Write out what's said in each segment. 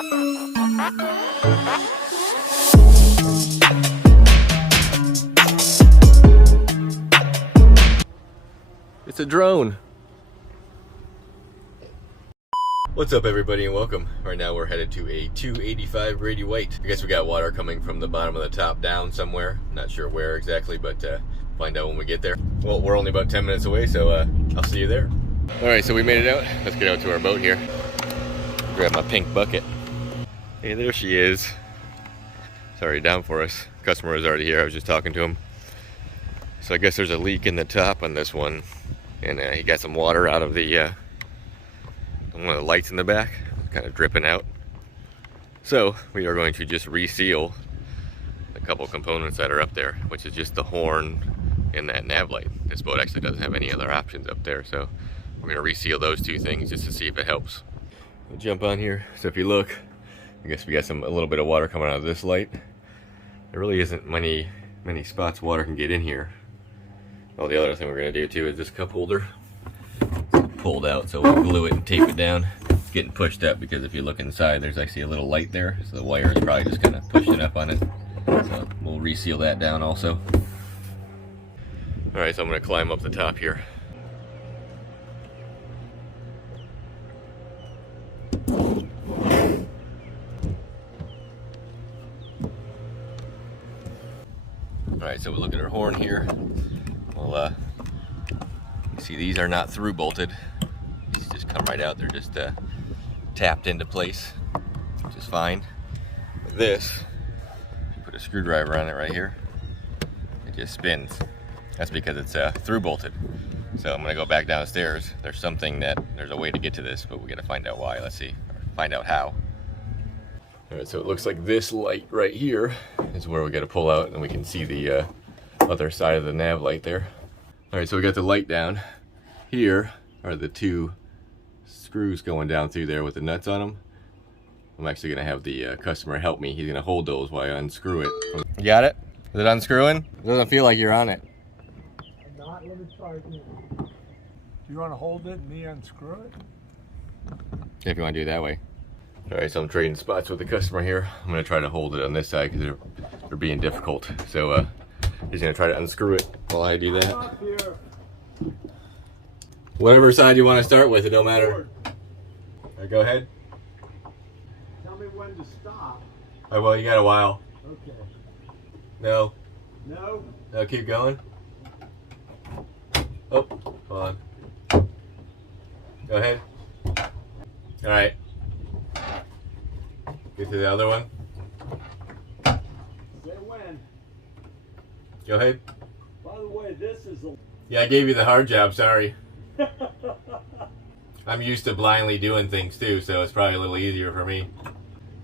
It's a drone. What's up everybody and welcome. Right now we're headed to a 285 Grady White. I guess we got water coming from the bottom of the top down somewhere. Not sure where exactly, but find out when we get there. Well, we're only about 10 minutes away, so I'll see you there. All right, so we made it out. Let's get out to our boat here. Grab my pink bucket. Hey, there she is. It's already down for us. Customer is already here. I was just talking to him. So I guess there's a leak in the top on this one, and he got some water out of the one of the lights in the back, kind of dripping out. So we are going to just reseal a couple components that are up there, which is just the horn and that nav light. This boat actually doesn't have any other options up there, so we're going to reseal those two things just to see if it helps. We'll jump on here. So if you look, I guess we got a little bit of water coming out of this light. There really isn't many spots water can get in here. Oh, the other thing we're going to do too is this cup holder. Pulled out, so we'll glue it and tape it down. It's getting pushed up because if you look inside, there's actually a little light there, so the wire is probably just kind of pushing up on it. So we'll reseal that down also. Alright, so I'm going to climb up the top here. Alright, so we'll look at our horn here. Well, see, these are not through bolted. These just come right out. They're just tapped into place, which is fine. But this, if you put a screwdriver on it right here, it just spins. That's because it's through bolted. So I'm gonna go back downstairs. There's a way to get to this, but we gotta find out why. Let's see, or find out how. All right, so it looks like this light right here is where we gotta pull out, and we can see the other side of the nav light there. All right, so we got the light down. Here are the two screws going down through there with the nuts on them. I'm actually gonna have the customer help me. He's gonna hold those while I unscrew it. You got it? Is it unscrewing? It doesn't feel like you're on it. I'm not. Let me try again. Do you want to hold it and me unscrew it? If you want to do it that way. All right, so I'm trading spots with the customer here. I'm gonna try to hold it on this side because they're being difficult. So he's gonna try to unscrew it while I do that. Whatever side you want to start with, it don't matter. All right, go ahead. Tell me when to stop. Oh, well, you got a while. Okay. No. No. No, keep going. Oh, hold on. Go ahead. All right. Get to the other one. Say when. Go ahead. By the way, this is a... Yeah, I gave you the hard job, sorry. I'm used to blindly doing things too, so it's probably a little easier for me.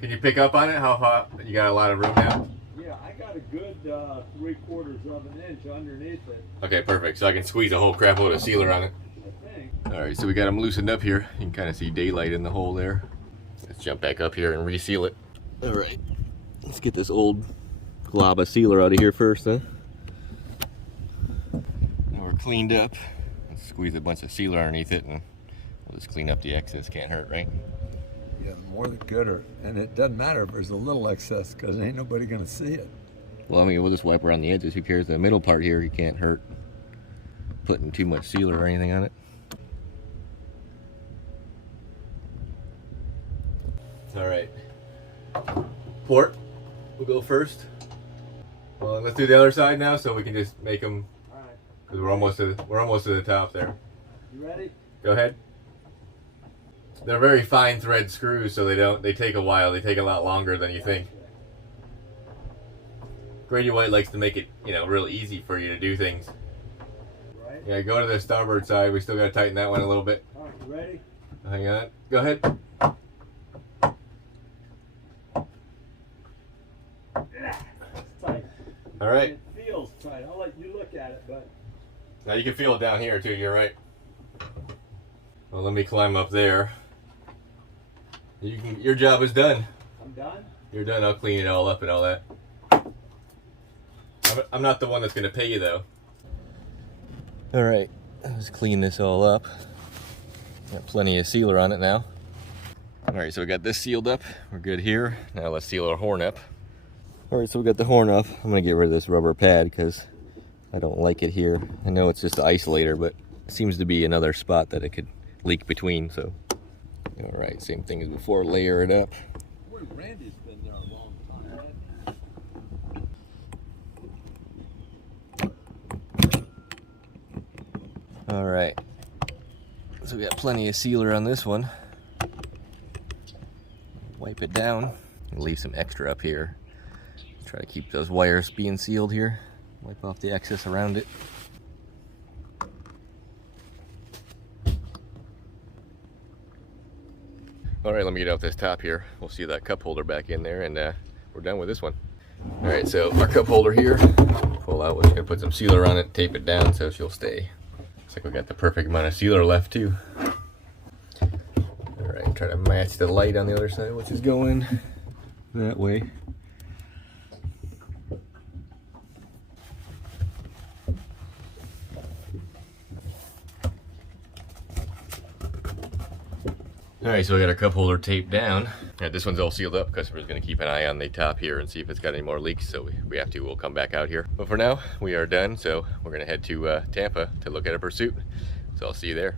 Can you pick up on it? How hot? You got a lot of room now? Yeah, I got a good 3/4 of an inch underneath it. Okay, perfect. So I can squeeze a whole crap load of sealer on it. I think. Alright, so we got them loosened up here. You can kind of see daylight in the hole there. Let's jump back up here and reseal it. Alright, let's get this old glob of sealer out of here first, huh? Now we're cleaned up. Let's squeeze a bunch of sealer underneath it and we'll just clean up the excess. Can't hurt, right? Yeah, the more the gooder. And it doesn't matter if there's a little excess because ain't nobody going to see it. Well, I mean, we'll just wipe around the edges. Who cares? The middle part here, you can't hurt putting too much sealer or anything on it. All right. Port, we'll go first. Well, let's do the other side now, so we can just make them. All right. Because we're almost to the top there. You ready? Go ahead. They're very fine thread screws, so they take a while. They take a lot longer than you think. Grady White likes to make it, real easy for you to do things. Right. Yeah, go to the starboard side. We still got to tighten that one a little bit. All right, you ready? Hang on. Go ahead. Yeah, it's tight. All right. It feels tight. I'll let you look at it, but... Now you can feel it down here too. You're right. Well, let me climb up there. Your job is done. I'm done? You're done. I'll clean it all up and all that. I'm not the one that's going to pay you, though. All right. Let's clean this all up. Got plenty of sealer on it now. All right, so we got this sealed up. We're good here. Now let's seal our horn up. All right, so we got the horn up. I'm gonna get rid of this rubber pad because I don't like it here. I know it's just the isolator, but it seems to be another spot that it could leak between, so. All right, same thing as before, layer it up. Boy, Randy's been there a long time. All right, so we got plenty of sealer on this one. Wipe it down, leave some extra up here. Try to keep those wires being sealed here. Wipe off the excess around it. All right, let me get out this top here. We'll see that cup holder back in there, and we're done with this one. All right, so our cup holder here, pull out. We're just gonna put some sealer on it, tape it down so she'll stay. Looks like we got the perfect amount of sealer left too. All right, try to match the light on the other side, which is going that way. All right, so we got our cup holder taped down. This one's all sealed up. Customer's gonna keep an eye on the top here and see if it's got any more leaks. So we have to, we'll come back out here. But for now, we are done. So we're gonna head to Tampa to look at a pursuit. So I'll see you there.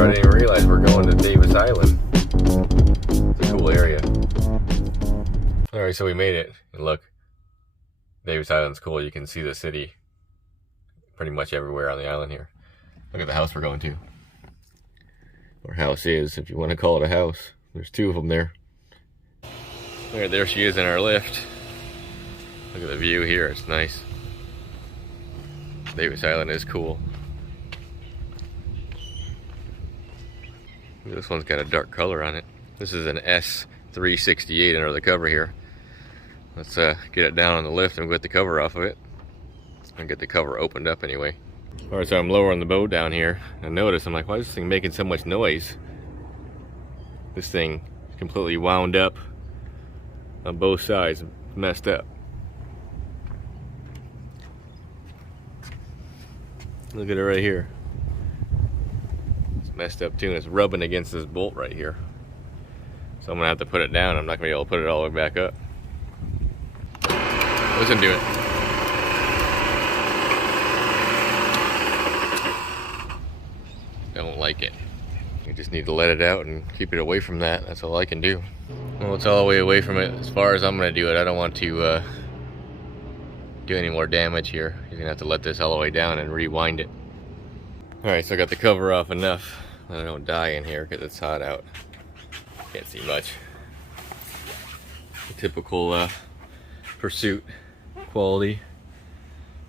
I didn't even realize we're going to Davis Island. It's a cool area. All right, so we made it. And look, Davis Island's cool. You can see the city pretty much everywhere on the island here. Look at the house we're going to. Or house is, if you want to call it a house. There's two of them there. All right, there she is in our lift. Look at the view here. It's nice. Davis Island is cool. This one's got a dark color on it. This is an S368 under the cover here. Let's get it down on the lift and get the cover off of it. And get the cover opened up anyway. Alright, so I'm lowering the boat down here. I notice, I'm like, why is this thing making so much noise? This thing is completely wound up on both sides, messed up. Look at it right here. Messed up too, and it's rubbing against this bolt right here. So I'm gonna have to put it down. I'm not gonna be able to put it all the way back up. Listen to it. Don't like it. You just need to let it out and keep it away from that. That's all I can do. Well, it's all the way away from it as far as I'm gonna do it. I don't want to do any more damage here. You're gonna have to let this all the way down and rewind it. Alright, so I got the cover off enough that I don't die in here because it's hot out. Can't see much. The typical Pursuit quality.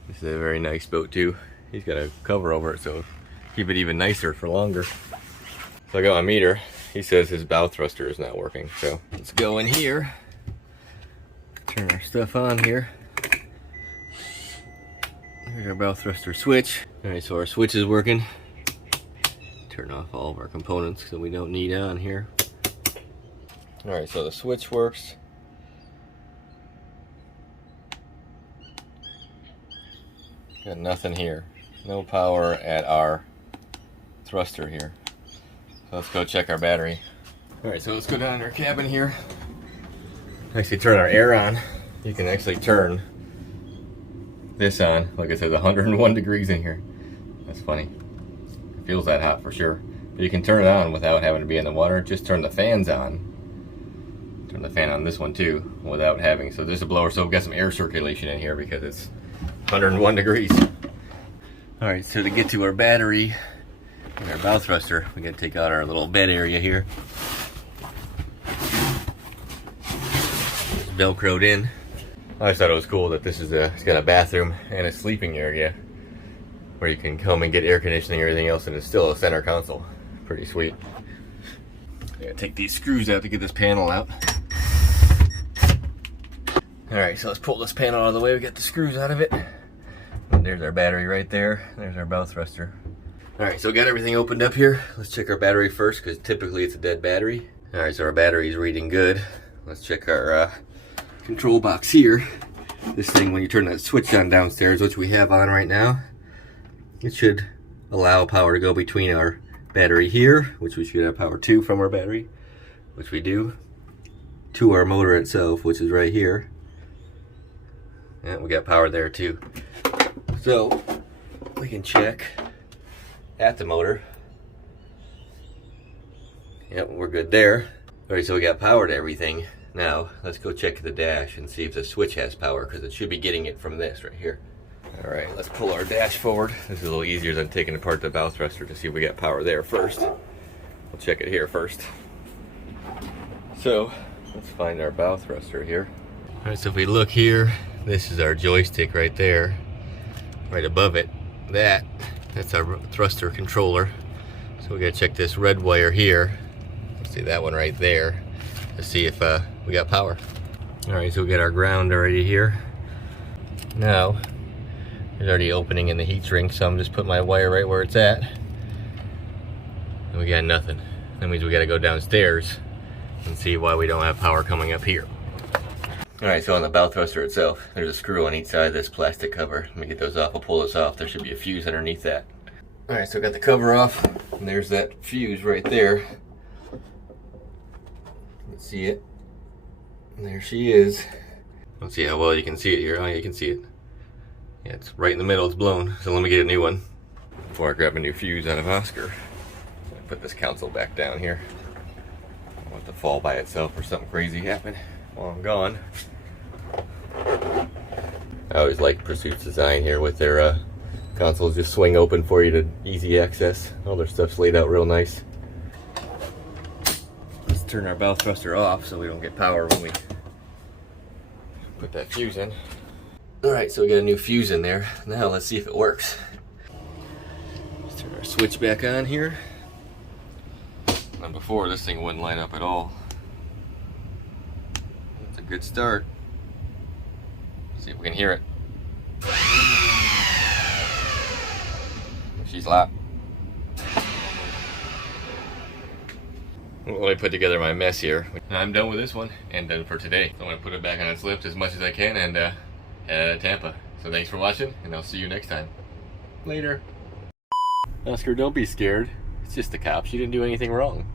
This is a very nice boat too. He's got a cover over it, so keep it even nicer for longer. So I got my meter. He says his bow thruster is not working, so let's go in here. Turn our stuff on here. Here's our bow thruster switch. Alright, so our switch is working. Turn off all of our components that we don't need on here. Alright, so the switch works. Got nothing here. No power at our thruster here. So let's go check our battery. Alright, so let's go down in our cabin here. Actually turn our air on. You can actually turn this on. Like I said, 101 degrees in here. That's funny. It feels that hot for sure. But you can turn it on without having to be in the water. Just turn the fans on. Turn the fan on this one too without having. So there's a blower, so we've got some air circulation in here because it's 101 degrees. Alright, so to get to our battery and our bow thruster, we gotta take out our little bed area here. It's velcroed in. I just thought it was cool that this is it's got a bathroom and a sleeping area where you can come and get air conditioning and everything else, and it's still a center console. Pretty sweet. I gotta take these screws out to get this panel out. Alright, so let's pull this panel out of the way. We got the screws out of it. And there's our battery right there. There's our bow thruster. Alright, so we got everything opened up here. Let's check our battery first, because typically it's a dead battery. Alright, so our battery is reading good. Let's check our control box here. This thing, when you turn that switch on downstairs, which we have on right now, it should allow power to go between our battery here, which we should have power to from our battery, which we do, to our motor itself, which is right here. And we got power there too. So we can check at the motor. Yep, we're good there. Alright, so we got power to everything. Now let's go check the dash and see if the switch has power, because it should be getting it from this right here. Alright, let's pull our dash forward. This is a little easier than taking apart the bow thruster to see if we got power there first. We'll check it here first. So let's find our bow thruster here. Alright, so if we look here, this is our joystick right there. Right above it, that's our thruster controller. So we gotta check this red wire here. See that one right there to see if we got power. Alright, so we got our ground already here. Now there's already opening in the heat shrink, so I'm just putting my wire right where it's at. And we got nothing. That means we gotta go downstairs and see why we don't have power coming up here. Alright, so on the bow thruster itself, there's a screw on each side of this plastic cover. Let me get those off. I'll pull this off. There should be a fuse underneath that. Alright, so I got the cover off, and there's that fuse right there. Let's see it. And there she is. Let's see how well you can see it here. Oh, yeah, you can see it. Yeah, it's right in the middle, it's blown. So let me get a new one before I grab a new fuse out of Oscar. I put this console back down here. I don't want it to fall by itself or something crazy happen while I'm gone. I always like Pursuit's design here with their consoles just swing open for you to easy access. All their stuff's laid out real nice. Let's turn our bow thruster off so we don't get power when we put that fuse in. Alright, so we got a new fuse in there. Now let's see if it works. Let's turn our switch back on here. And before, this thing wouldn't light up at all. That's a good start. Let's see if we can hear it. She's loud. Well, let me put together my mess here. I'm done with this one and done for today. I'm going to put it back on its lift as much as I can and head out of Tampa. So thanks for watching, and I'll see you next time. Later. Oscar, don't be scared. It's just the cops. You didn't do anything wrong.